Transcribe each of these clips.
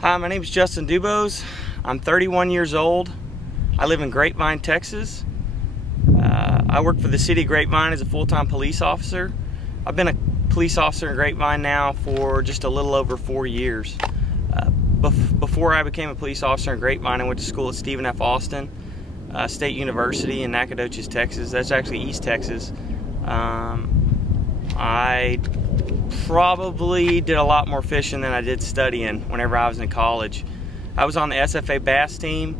Hi, my name is Justin DuBose. I'm 31 years old. I live in Grapevine, Texas. I work for the city of Grapevine as a full-time police officer. I've been a police officer in Grapevine now for just a little over 4 years. Before I became a police officer in Grapevine, I went to school at Stephen F. Austin State University in Nacogdoches, Texas. That's actually East Texas. I probably did a lot more fishing than I did studying whenever I was in college. I was on the SFA bass team.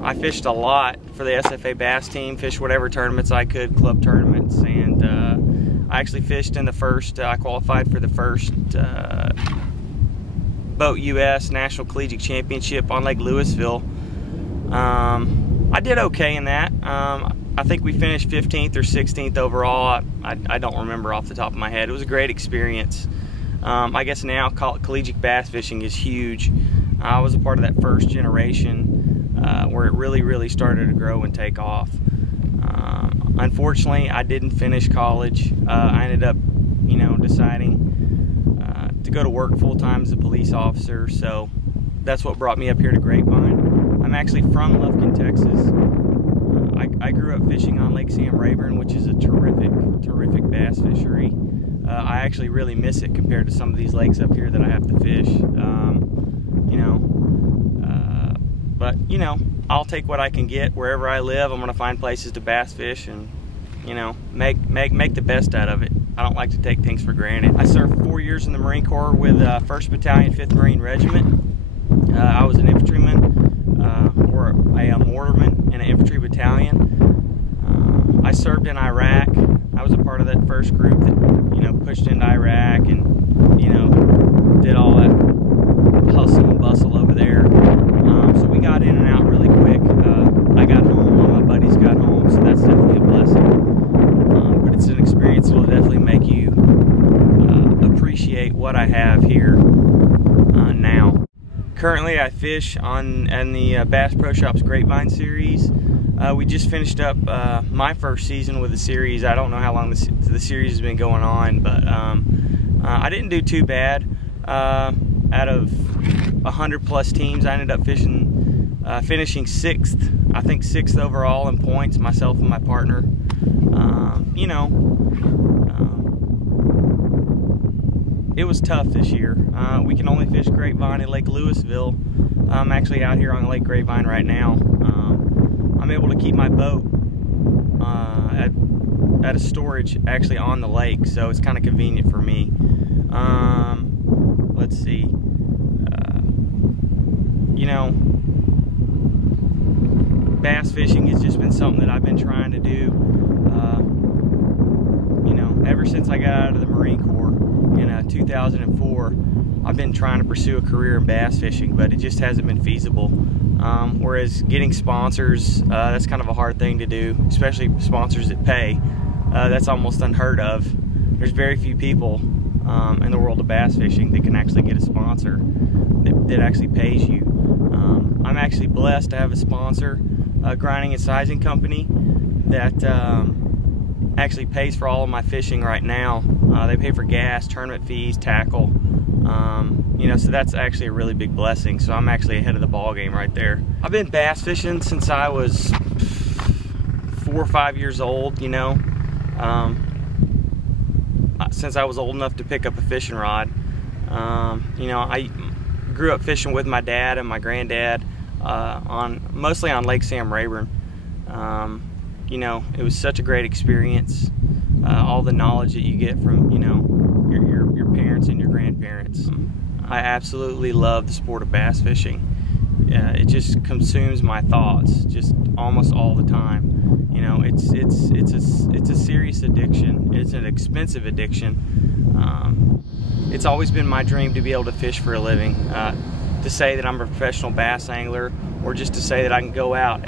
I fished a lot for the SFA bass team, fished whatever tournaments I could, club tournaments, and I actually fished in the first, I qualified for the first Boat US National Collegiate Championship on Lake Louisville. I did okay in that. I think we finished 15th or 16th overall. I don't remember off the top of my head. It was a great experience. I guess now collegiate bass fishing is huge. I was a part of that first generation where it really started to grow and take off. Unfortunately, I didn't finish college. I ended up, deciding to go to work full-time as a police officer, so that's what brought me up here to Grapevine. I'm actually from Lufkin, Texas. I grew up fishing on Lake Sam Rayburn, which is a terrific bass fishery. I actually really miss it compared to some of these lakes up here that I have to fish. But I'll take what I can get. Wherever I live, I'm gonna find places to bass fish and make the best out of it. I don't like to take things for granted. I served 4 years in the Marine Corps with 1st Battalion, 5th Marine Regiment. I was an infantryman or a mortarman in an infantry battalion. I served in Iraq. I was a part of that first group that pushed into Iraq and did all that hustle and bustle over there. So we got in and out really quick. I got home, all my buddies got home, so that's definitely a blessing. But it's an experience that will definitely make you appreciate what I have here now. Currently, I fish in the Bass Pro Shops Grapevine series. We just finished up my first season with the series. I don't know how long the series has been going on, but I didn't do too bad. Out of 100+ teams, I ended up finishing 6th. I think 6th overall in points, myself and my partner. It was tough this year. We can only fish Grapevine at Lake Louisville. I'm actually out here on Lake Grapevine right now. I'm able to keep my boat at a storage actually on the lake, so it's kind of convenient for me. Let's see. Bass fishing has just been something that I've been trying to do, ever since I got out of the Marine Corps in 2004. I've been trying to pursue a career in bass fishing, but it just hasn't been feasible. Whereas getting sponsors, that's kind of a hard thing to do, especially sponsors that pay. That's almost unheard of. There's very few people in the world of bass fishing that can actually get a sponsor that actually pays you. I'm actually blessed to have a sponsor, a grinding and sizing company that actually pays for all of my fishing right now. They pay for gas, tournament fees, tackle. So that's actually a really big blessing. So I'm actually ahead of the ball game right there. I've been bass fishing since I was 4 or 5 years old. Since I was old enough to pick up a fishing rod. I grew up fishing with my dad and my granddad mostly on Lake Sam Rayburn. It was such a great experience. All the knowledge that you get from your parents and your grandparents. I absolutely love the sport of bass fishing. It just consumes my thoughts just almost all the time. It's a serious addiction. It's an expensive addiction. It's always been my dream to be able to fish for a living. To say that I'm a professional bass angler, or just to say that I can go out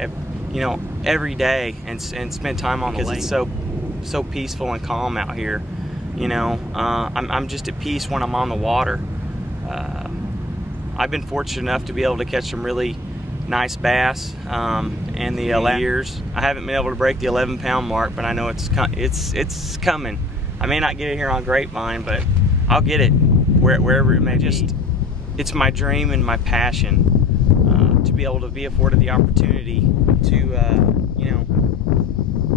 every day and spend time on the lake. Because it's so peaceful and calm out here. I'm just at peace when I'm on the water. I've been fortunate enough to be able to catch some really nice bass in the years. I haven't been able to break the 11-pound mark, but I know it's coming. I may not get it here on Grapevine, but I'll get it wherever it may be. it's my dream and my passion to be able to be afforded the opportunity to, you know,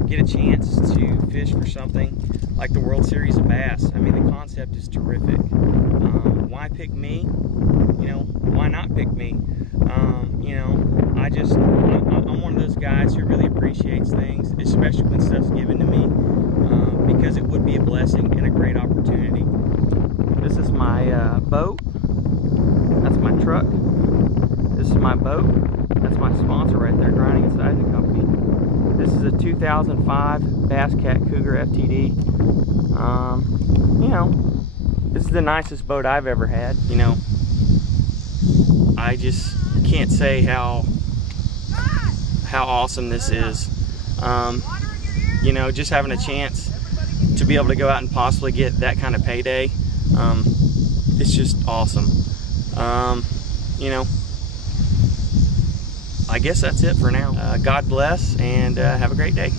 get a chance to fish for something like the World Series of Bass. I mean, the concept is terrific. Why pick me? You know, why not pick me? You know, I'm one of those guys who really appreciates things, especially when stuff's given to me, because it would be a blessing and a great opportunity. This is my boat. That's my truck. This is my boat. That's my sponsor right there, Grinding and Sizing Company. This is a 2005 Bass Cat Cougar FTD. You know, this is the nicest boat I've ever had. You know, I just can't say how awesome this is. You know, just having a chance to be able to go out and possibly get that kind of payday, it's just awesome. You know, I guess that's it for now. God bless, and have a great day.